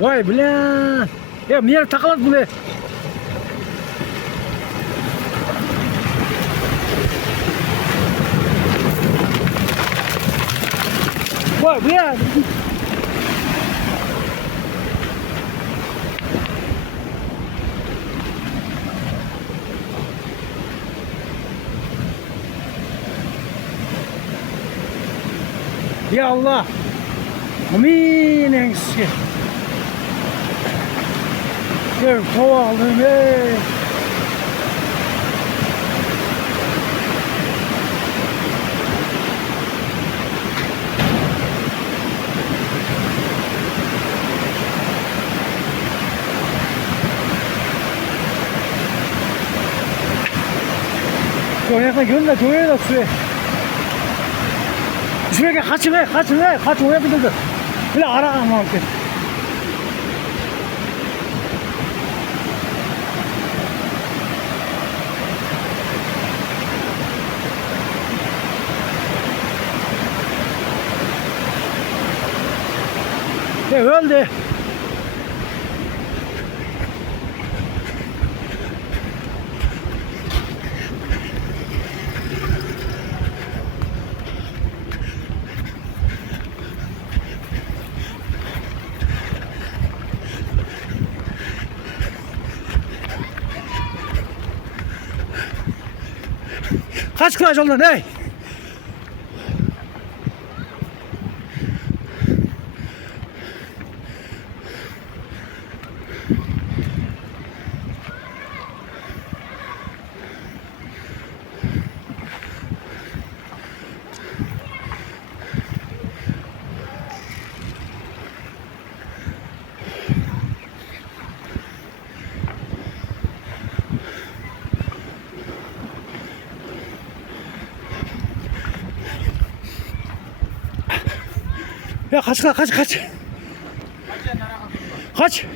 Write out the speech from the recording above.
Vay bля. Ya bir yere takıladı bu ne? Vay bля. Ya Allah. Amin ensi. Gel kova aldım ey. 약간 연나 조여다 수해. 주에게 같이 해, 같이 오야 되는데. 그래 알아, 뭐 이렇게. 네, öldü. Kaç kulaç oldu ne? Ya kaç. Kaç.